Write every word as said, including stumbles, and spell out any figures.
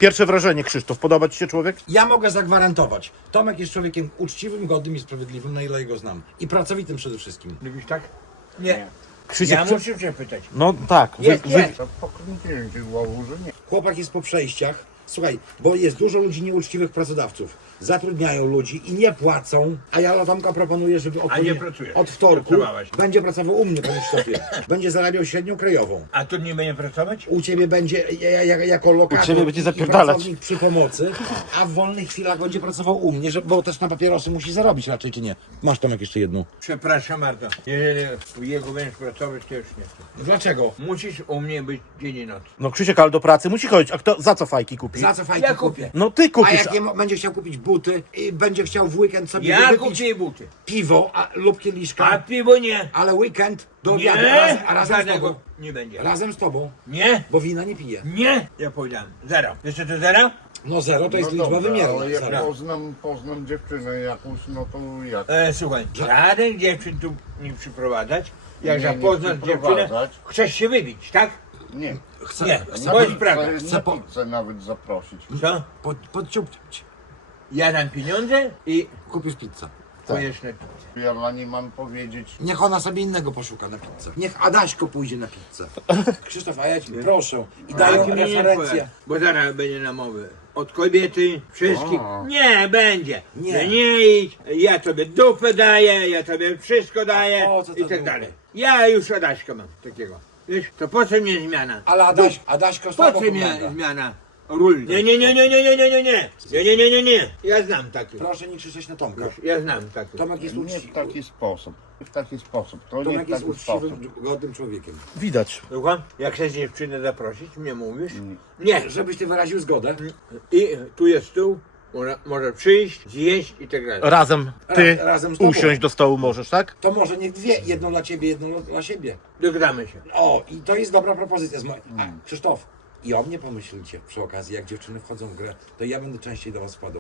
Pierwsze wrażenie, Krzysztof, podoba ci się człowiek? Ja mogę zagwarantować. Tomek jest człowiekiem uczciwym, godnym i sprawiedliwym, na ile go znam. I pracowitym przede wszystkim. Lubisz tak? Nie. Krzysiek, Ja czy- muszę cię pytać. No tak. Wy, Jest, wy... jest. To pokręciłem ci głową, że nie. Chłopak jest po przejściach. Słuchaj, bo jest dużo ludzi nieuczciwych pracodawców. Zatrudniają ludzi i nie płacą, a ja Tomka proponuję, żeby od, A nie pracuje. od wtorku Pracowałeś. będzie pracował u mnie, panie Krzysztofie. Będzie zarabiał średnią krajową. A tu nie będzie pracować? U ciebie będzie ja- ja- jako lokator U ciebie będzie i zapierdalać. pracownik przy pomocy, a w wolnych chwilach będzie pracował u mnie, że, bo też na papierosy musi zarobić raczej, czy nie? Masz Tomek jeszcze jedną. Przepraszam bardzo. Jeżeli u jego będziesz pracować, to już nie chcę. Dlaczego? Musisz u mnie być dzień i noc. No Krzysiek, ale do pracy musi chodzić. A kto, za co fajki kupi? Za co fajki Ja kupię. kupię? No ty A kupisz. jak nie, mo- będzie chciał kupić buty i będzie chciał w weekend sobie Ja wypić kupię buty. piwo a, lub kieliszka, A piwo nie. ale weekend do Nie. obiadu, raz, a razem z Żadnego tobą. nie będzie. Razem z tobą, Nie. bo wina nie pije. Nie. Ja powiedziałem. Zero. Jeszcze to zero? No zero to jest No liczba dobra, wymierna. ale jak Zero. poznam, poznam dziewczynę jakąś, no to jak? E, słuchaj, żaden dziewczyn tu nie przyprowadzać. Jak Nie, nie zapoznasz dziewczynę, przyprowadzać. chcesz się wybić, tak? Nie. Chcę, Nie. chcę, Bo jest pod, prawda. Chcę, Chcę na po- pizzę nawet zaprosić. Co? pod, podciupć. Ja dam pieniądze i Kupisz pizzę. pojedziesz na pizzę. Ja dla niej mam powiedzieć, Niech ona sobie innego poszuka na pizzę. Niech Adaśko pójdzie na pizzę. Krzysztof, a ja ci proszę. I daję Taki mnie nie referencję. powie, bo zaraz będzie namowy. Od kobiety, wszystkich. A. Nie, będzie. Nie. Nie. nie idź, ja tobie dupę daję, ja tobie wszystko daję A po co to i tak dupę? dalej. Ja już Adaśka mam takiego. Wiesz, to po co mnie zmiana? Ale Adaś, Adaśko Po słabo co mnie pomaga. zmiana? Ról. Nie, nie, nie, nie, nie, nie, nie, nie, nie. Nie, nie, nie, nie, nie. Ja znam takich. Proszę nie krzyczeć na Tomka. Ja znam takich. Tomek jest nie w uczciwy. taki sposób. W taki sposób. To nie Tomek w jest taki sposób. uczciwym, godnym człowiekiem. Widać. Słucham? Jak chcesz dziewczynę zaprosić, mnie mówisz? Nie. Żebyś ty wyraził zgodę. I tu jest stół, może, może przyjść, zjeść i tak dalej. Razem ty Ra- razem z tobą. usiąść do stołu możesz, tak? To może niech dwie, jedną dla ciebie, jedną dla siebie. Dogadamy się. O, i to jest dobra propozycja z mojej. A, Krzysztof, i o mnie pomyślcie przy okazji, jak dziewczyny wchodzą w grę, to ja będę częściej do was wpadał.